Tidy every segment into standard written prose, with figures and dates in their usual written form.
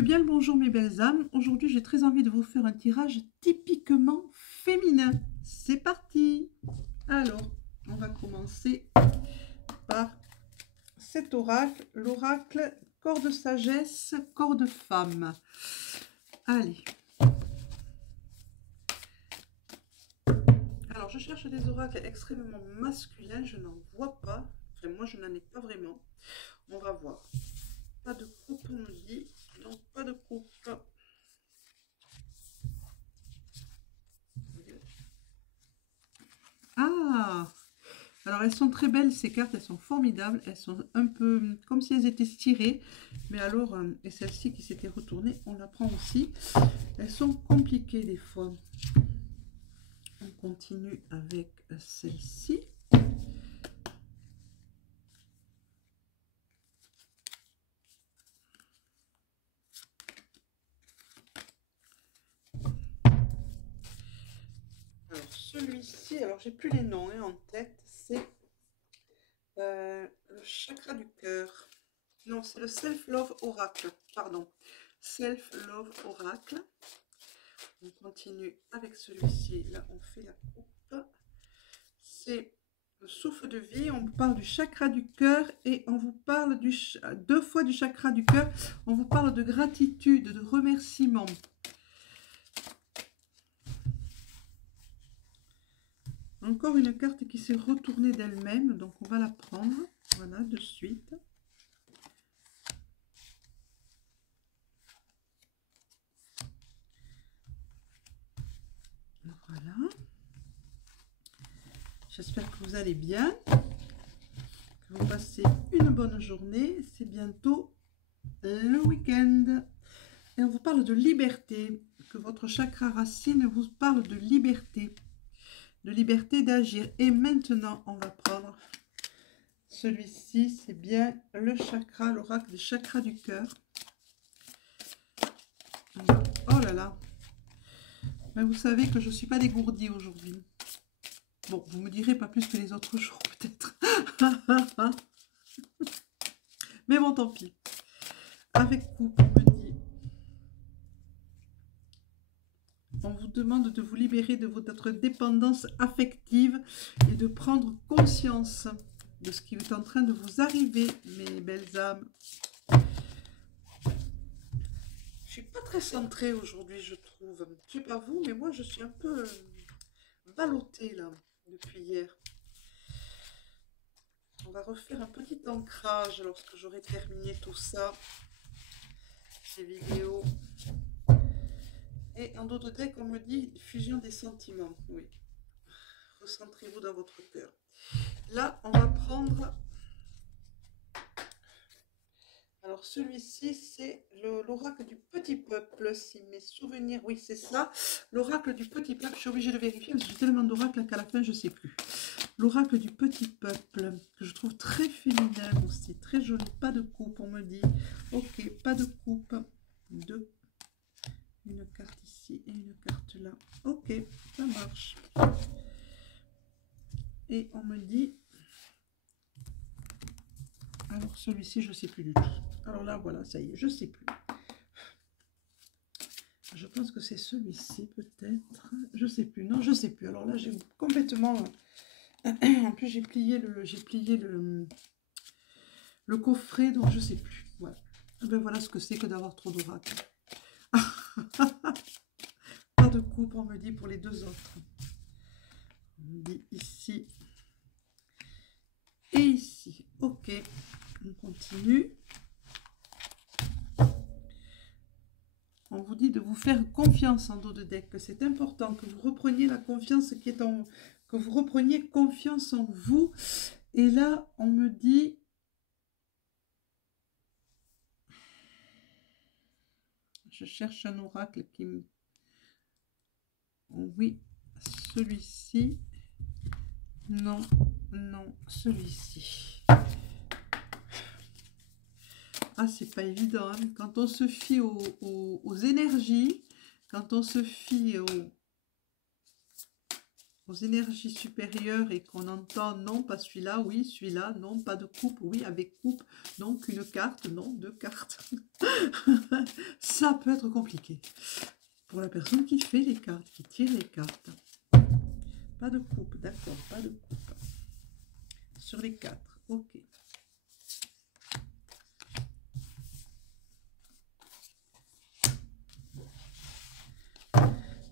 Bien le bonjour mes belles âmes. Aujourd'hui, j'ai très envie de vous faire un tirage typiquement féminin. C'est parti. Alors, on va commencer par cet oracle, l'oracle corps de sagesse, corps de femme. Allez. Alors, je cherche des oracles extrêmement masculins. Je n'en vois pas. Enfin, moi, je n'en ai pas vraiment. On va voir. Pas de coupe, on me dit. Non, pas de coupe. Ah! Alors, elles sont très belles, ces cartes, elles sont formidables. Elles sont un peu comme si elles étaient tirées. Mais alors, et celle-ci qui s'était retournée, on la prend aussi. Elles sont compliquées des fois. On continue avec celle-ci. Alors, celui-ci, alors j'ai plus les noms en tête, c'est le chakra du cœur. Non, c'est le Self-Love Oracle, pardon. Self-Love Oracle. On continue avec celui-ci. Là, on fait la coupe. C'est le souffle de vie. On vous parle du chakra du cœur et on vous parle deux fois du chakra du cœur. On vous parle de gratitude, de remerciement. Encore une carte qui s'est retournée d'elle-même. Donc, on va la prendre. Voilà, de suite. Voilà. J'espère que vous allez bien, que vous passez une bonne journée. C'est bientôt le week-end. Et on vous parle de liberté, que votre chakra racine vous parle de liberté d'agir. Et maintenant, on va prendre celui-ci, c'est bien le chakra, l'oracle des chakras du cœur. Oh là là. Mais vous savez que je ne suis pas dégourdie aujourd'hui. Bon, vous me direz pas plus que les autres jours, peut-être. Mais bon, tant pis. Avec coupe, on me dit. On vous demande de vous libérer de votre dépendance affective et de prendre conscience de ce qui est en train de vous arriver, mes belles âmes. Je suis pas très centrée aujourd'hui, je trouve. Je sais pas vous, mais moi, je suis un peu ballottée, là, depuis hier. On va refaire un petit ancrage lorsque j'aurai terminé tout ça. Ces vidéos. Et en dos de deck, on me dit fusion des sentiments. Oui. Recentrez-vous dans votre cœur. Là, on va prendre... Alors, celui-ci, c'est l'oracle du petit peuple, si mes souvenirs... Oui, c'est ça. L'oracle du petit peuple. Je suis obligée de vérifier parce que j'ai tellement d'oracles qu'à la fin, je ne sais plus. L'oracle du petit peuple, que je trouve très féminin aussi. Très joli. Pas de coupe, on me dit. Ok, pas de coupe. Une carte ici et une carte là. Ok, ça marche. Et on me dit... Alors, celui-ci, je ne sais plus du tout. Alors là, voilà, ça y est, je ne sais plus. Je pense que c'est celui-ci, peut-être. Je ne sais plus. Non, je ne sais plus. Alors là, j'ai complètement... En plus, j'ai plié le coffret, donc je ne sais plus. Voilà. Et ben voilà ce que c'est que d'avoir trop d'oracles. Pas de coupe, on me dit, pour les deux autres. On me dit ici et ici. Ok, on continue. On vous dit de vous faire confiance en dos de deck, que c'est important, que vous repreniez la confiance qui est en... que vous repreniez confiance en vous. Et là, on me dit... Je cherche un oracle qui me... Oui, celui-ci. Non, non, celui-ci. Ah, c'est pas évident, hein. Quand on se fie aux énergies, quand on se fie aux aux énergies supérieures et qu'on entend non, pas celui-là, oui, celui-là, non, pas de coupe, oui, avec coupe, non, qu'une carte, non, deux cartes. Ça peut être compliqué pour la personne qui fait les cartes, qui tire les cartes. Pas de coupe, d'accord, pas de coupe. Sur les quatre, ok.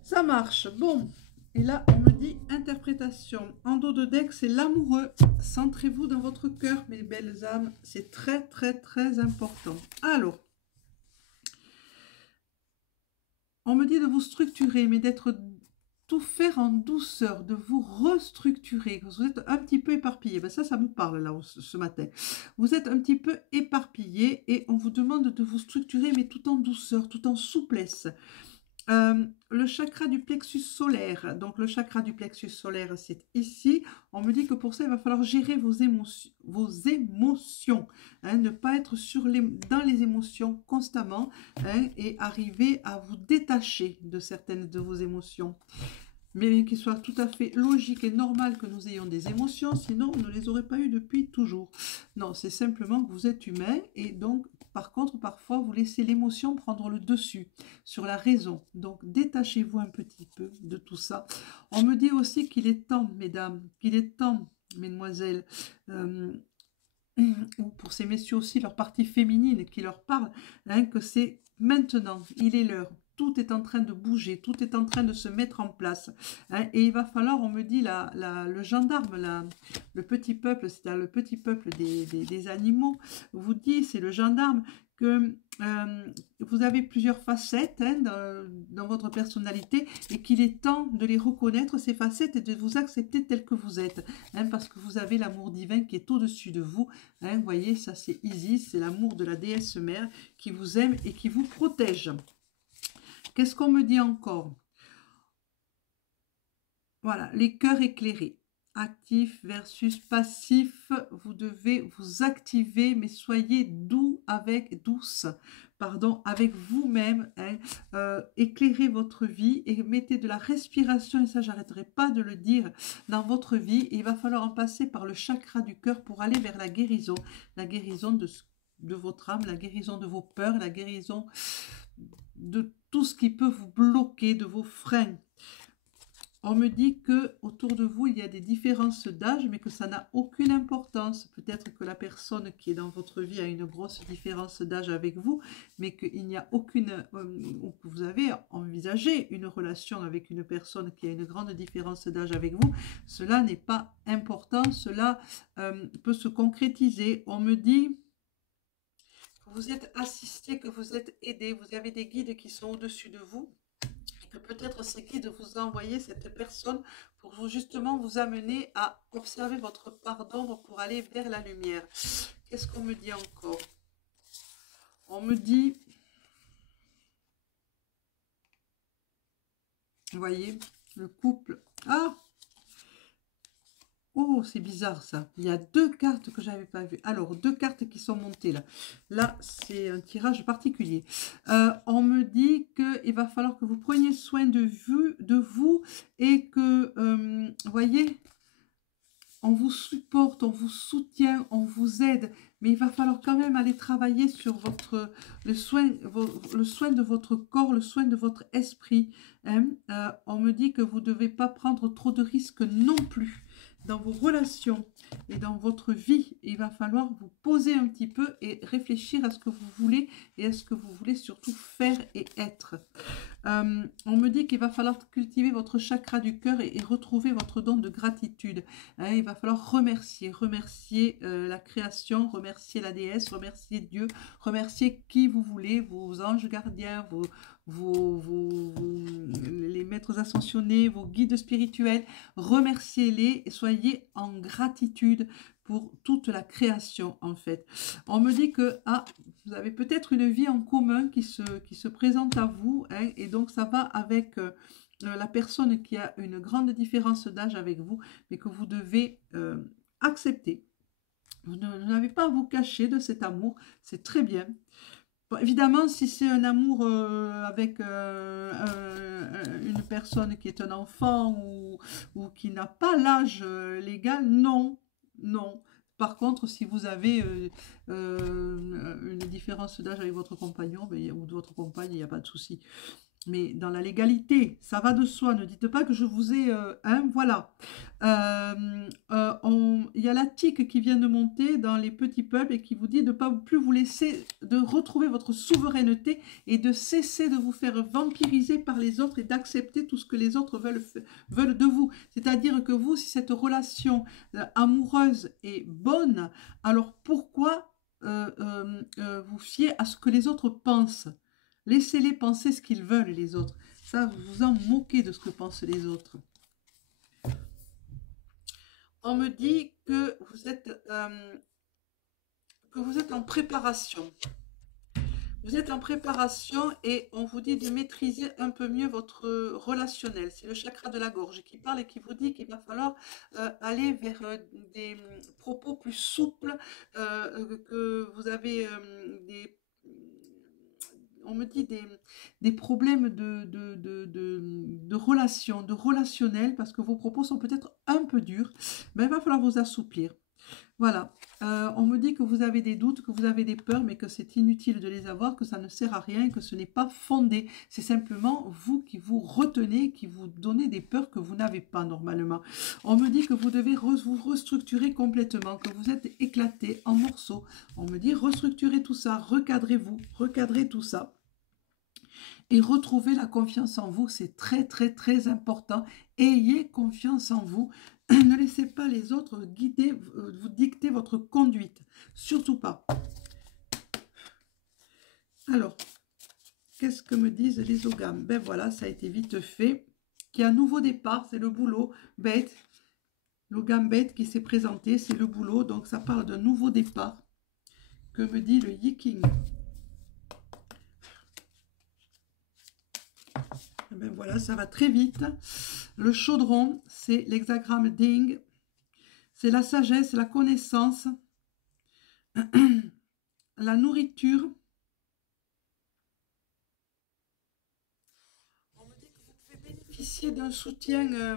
Ça marche, bon. Et là, on me dit interprétation. En dos de deck, c'est l'amoureux. Centrez-vous dans votre cœur, mes belles âmes. C'est très, très, très important. Alors, on me dit de vous structurer, mais d'être tout faire en douceur, de vous restructurer. Vous êtes un petit peu éparpillé. Ben ça me parle là ce matin. Vous êtes un petit peu éparpillé et on vous demande de vous structurer, mais tout en douceur, tout en souplesse. Le chakra du plexus solaire, donc le chakra du plexus solaire, c'est ici. On me dit que pour ça, il va falloir gérer vos émotions, hein, ne pas être dans les émotions constamment, hein, et arriver à vous détacher de certaines de vos émotions. Mais bien qu'il soit tout à fait logique et normal que nous ayons des émotions, sinon on ne les aurait pas eues depuis toujours. Non, c'est simplement que vous êtes humain et donc, par contre, parfois, vous laissez l'émotion prendre le dessus sur la raison. Donc, détachez-vous un petit peu de tout ça. On me dit aussi qu'il est temps, mesdames, qu'il est temps, mesdemoiselles, ou pour ces messieurs aussi, leur partie féminine qui leur parle, hein, que c'est maintenant, il est l'heure. Tout est en train de bouger, tout est en train de se mettre en place. Hein, et il va falloir, on me dit, le gendarme, le petit peuple, c'est-à-dire le petit peuple des animaux, vous dit, c'est le gendarme, que vous avez plusieurs facettes, hein, dans votre personnalité et qu'il est temps de les reconnaître, ces facettes, et de vous accepter tel que vous êtes. Hein, parce que vous avez l'amour divin qui est au-dessus de vous. Hein, vous voyez, ça c'est Isis, c'est l'amour de la déesse mère qui vous aime et qui vous protège. Qu'est-ce qu'on me dit encore? Voilà, les cœurs éclairés. Actif versus passif, vous devez vous activer, mais soyez douce, avec vous-même. Hein, éclairez votre vie et mettez de la respiration, et ça, j'arrêterai pas de le dire, dans votre vie. Et il va falloir en passer par le chakra du cœur pour aller vers la guérison de votre âme, la guérison de vos peurs, la guérison de tout ce qui peut vous bloquer, de vos freins. On me dit que autour de vous, il y a des différences d'âge, mais que ça n'a aucune importance. Peut-être que la personne qui est dans votre vie a une grosse différence d'âge avec vous, mais qu'il n'y a aucune... vous avez envisagé une relation avec une personne qui a une grande différence d'âge avec vous. Cela n'est pas important, cela peut se concrétiser. On me dit... Vous êtes assisté, que vous êtes aidé, vous avez des guides qui sont au-dessus de vous, et que peut-être ces guides vous envoient cette personne pour justement vous amener à observer votre part d'ombre pour aller vers la lumière. Qu'est-ce qu'on me dit encore? On me dit, vous voyez, le couple... Ah! Oh, c'est bizarre ça. Il y a deux cartes que je n'avais pas vues. Alors, deux cartes qui sont montées là. Là, c'est un tirage particulier. On me dit qu'il va falloir que vous preniez soin de vous et que, vous voyez, on vous supporte, on vous soutient, on vous aide. Mais il va falloir quand même aller travailler sur le soin de votre corps, le soin de votre esprit. Hein. On me dit que vous ne devez pas prendre trop de risques non plus dans vos relations et dans votre vie. Il va falloir vous poser un petit peu et réfléchir à ce que vous voulez et à ce que vous voulez surtout faire et être. On me dit qu'il va falloir cultiver votre chakra du cœur et retrouver votre don de gratitude. Hein, il va falloir remercier la création, remercier la déesse, remercier Dieu, remercier qui vous voulez, vos anges gardiens, les maîtres ascensionnés, vos guides spirituels. Remerciez-les et soyez en gratitude pour toute la création en fait. On me dit que vous avez peut-être une vie en commun qui se présente à vous, hein, et donc ça va avec la personne qui a une grande différence d'âge avec vous, mais que vous devez accepter. Vous n'avez pas à vous cacher de cet amour, c'est très bien. Bon, évidemment, si c'est un amour avec une personne qui est un enfant ou qui n'a pas l'âge légal, non, non. Par contre, si vous avez une différence d'âge avec votre compagnon ou de votre compagne, il n'y a pas de souci. Mais dans la légalité, ça va de soi. Ne dites pas que je vous ai... hein, voilà. Il y a la tique qui vient de monter dans les petits peuples et qui vous dit de ne pas plus vous laisser, de retrouver votre souveraineté et de cesser de vous faire vampiriser par les autres et d'accepter tout ce que les autres veulent de vous. C'est-à-dire que vous, si cette relation amoureuse est bonne, alors pourquoi vous fiez à ce que les autres pensent? Laissez-les penser ce qu'ils veulent, les autres. Ça, vous vous en moquez de ce que pensent les autres. On me dit que vous êtes en préparation. Vous êtes en préparation et on vous dit de maîtriser un peu mieux votre relationnel. C'est le chakra de la gorge qui parle et qui vous dit qu'il va falloir aller vers des propos plus souples, que vous avez on me dit des problèmes de relation, de relationnel, parce que vos propos sont peut-être un peu durs, mais il va falloir vous assouplir. Voilà, on me dit que vous avez des doutes, que vous avez des peurs, mais que c'est inutile de les avoir, que ça ne sert à rien, que ce n'est pas fondé. C'est simplement vous qui vous retenez, qui vous donnez des peurs que vous n'avez pas normalement. On me dit que vous devez vous restructurer complètement, que vous êtes éclaté en morceaux. On me dit restructurez tout ça, recadrez-vous, recadrez tout ça. Et retrouvez la confiance en vous, c'est très très très important. Ayez confiance en vous. Ne laissez pas les autres guider, vous dicter votre conduite. Surtout pas. Alors, qu'est-ce que me disent les ogames? Ben voilà, ça a été vite fait. Qu'il y a un nouveau départ, c'est le boulot. Bête, l'ogame bête qui s'est présenté, c'est le boulot. Donc ça parle d'un nouveau départ. Que me dit le Yiking? Ben voilà, ça va très vite. Le chaudron, c'est l'hexagramme Ding. C'est la sagesse, la connaissance, la nourriture. On me dit que vous pouvez bénéficier d'un soutien,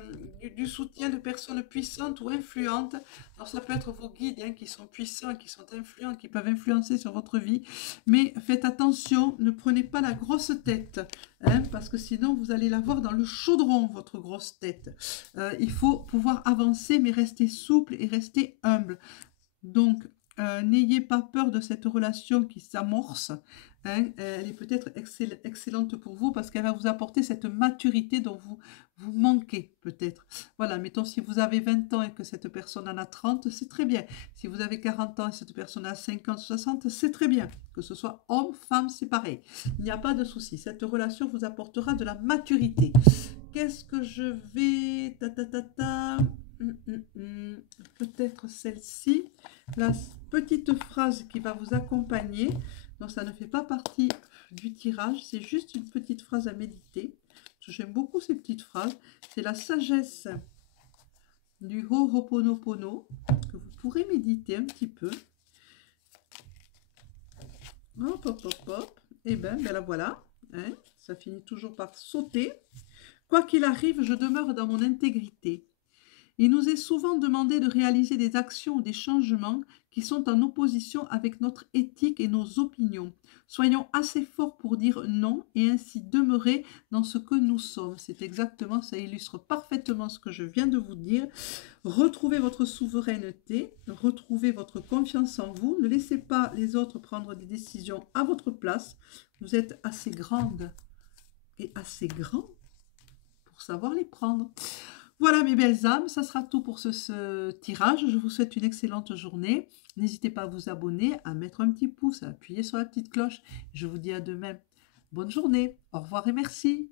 du soutien de personnes puissantes ou influentes. Alors ça peut être vos guides hein, qui sont puissants, qui sont influents, qui peuvent influencer sur votre vie. Mais faites attention, ne prenez pas la grosse tête. Hein, parce que sinon vous allez l'avoir dans le chaudron, votre grosse tête. Il faut pouvoir avancer, mais rester souple et rester humble. Donc, n'ayez pas peur de cette relation qui s'amorce. Hein, elle est peut-être excellente pour vous parce qu'elle va vous apporter cette maturité dont vous manquez peut-être. Voilà, mettons si vous avez 20 ans et que cette personne en a 30, c'est très bien. Si vous avez 40 ans et cette personne a 50, 60, c'est très bien. Que ce soit homme, femme, c'est pareil. Il n'y a pas de souci. Cette relation vous apportera de la maturité. Qu'est-ce que je vais... Peut-être celle-ci. La petite phrase qui va vous accompagner. Donc ça ne fait pas partie du tirage, c'est juste une petite phrase à méditer. J'aime beaucoup ces petites phrases. C'est la sagesse du Ho'oponopono que vous pourrez méditer un petit peu. Hop, hop, hop, hop. Et ben la voilà. Hein, ça finit toujours par sauter. Quoi qu'il arrive, je demeure dans mon intégrité. Il nous est souvent demandé de réaliser des actions ou des changements qui sont en opposition avec notre éthique et nos opinions. Soyons assez forts pour dire non et ainsi demeurer dans ce que nous sommes. C'est exactement, ça illustre parfaitement ce que je viens de vous dire. Retrouvez votre souveraineté, retrouvez votre confiance en vous. Ne laissez pas les autres prendre des décisions à votre place. Vous êtes assez grande et assez grand pour savoir les prendre. Voilà mes belles âmes, ça sera tout pour ce tirage. Je vous souhaite une excellente journée. N'hésitez pas à vous abonner, à mettre un petit pouce, à appuyer sur la petite cloche. Je vous dis à demain. Bonne journée, au revoir et merci.